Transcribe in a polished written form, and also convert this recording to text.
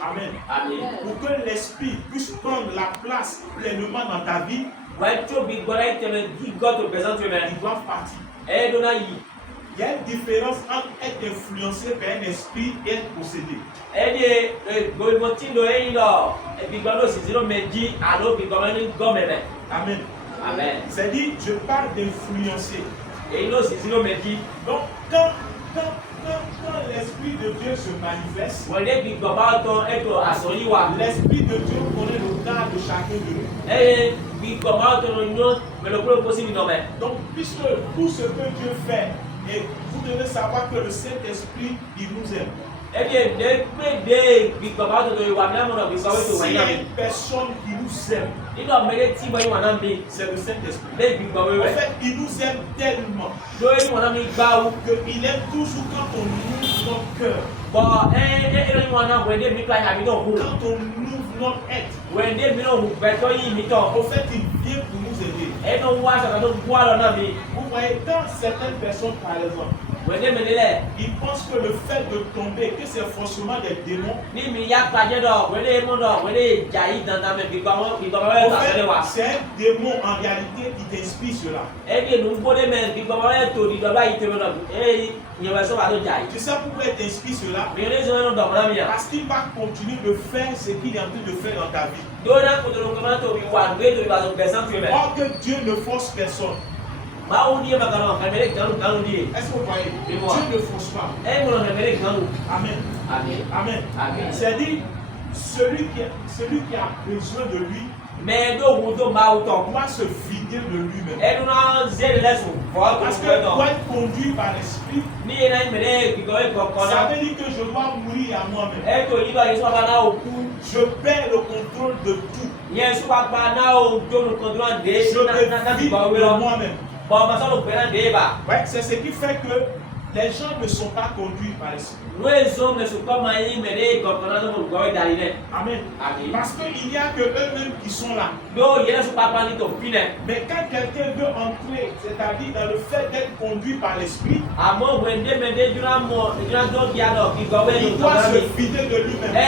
Amen. Pour que l'esprit puisse prendre la place pleinement dans ta vie, ils doivent partir. Il y a une différence entre être influencé par un esprit et être possédé. Amen. C'est-à-dire, je parle d'influencer. Donc, quand l'Esprit de Dieu se manifeste, l'Esprit de Dieu connaît le cas de chacun de nous. Donc, puisque tout ce que Dieu fait, et vous devez savoir que le Saint-Esprit, il nous aime. S'il y a une personne qui nous aime, c'est le Saint-Esprit. En fait, il nous aime tellement qu'il aime toujours quand on ouvre notre cœur, quand on ouvre notre être. En fait, il vient pour nous aider. Vous voyez, quand certaines personnes, par exemple, ils pensent que le fait de tomber, que c'est forcément des démons. En fait, c'est un démon en réalité qui t'inspire cela. Tu sais pourquoi il t'inspire cela? Parce qu'il va continuer de faire ce qu'il est en train de faire dans ta vie. Or que Dieu ne force personne. Est-ce que vous voyez? Dieu ne force pas. Amen. C'est-à-dire, celui qui a besoin de lui doit se vider de lui-même. Parce que pour être conduit par l'esprit, ça veut dire que je dois mourir à moi-même. Je perds le contrôle de tout. Je me vide de moi-même. Ouais, c'est ce qui fait que les gens ne sont pas conduits par l'esprit. Amen. Parce qu'il n'y a que eux-mêmes qui sont là. Mais quand quelqu'un veut entrer, c'est-à-dire dans le fait d'être conduit par l'esprit, il doit se vider de lui-même.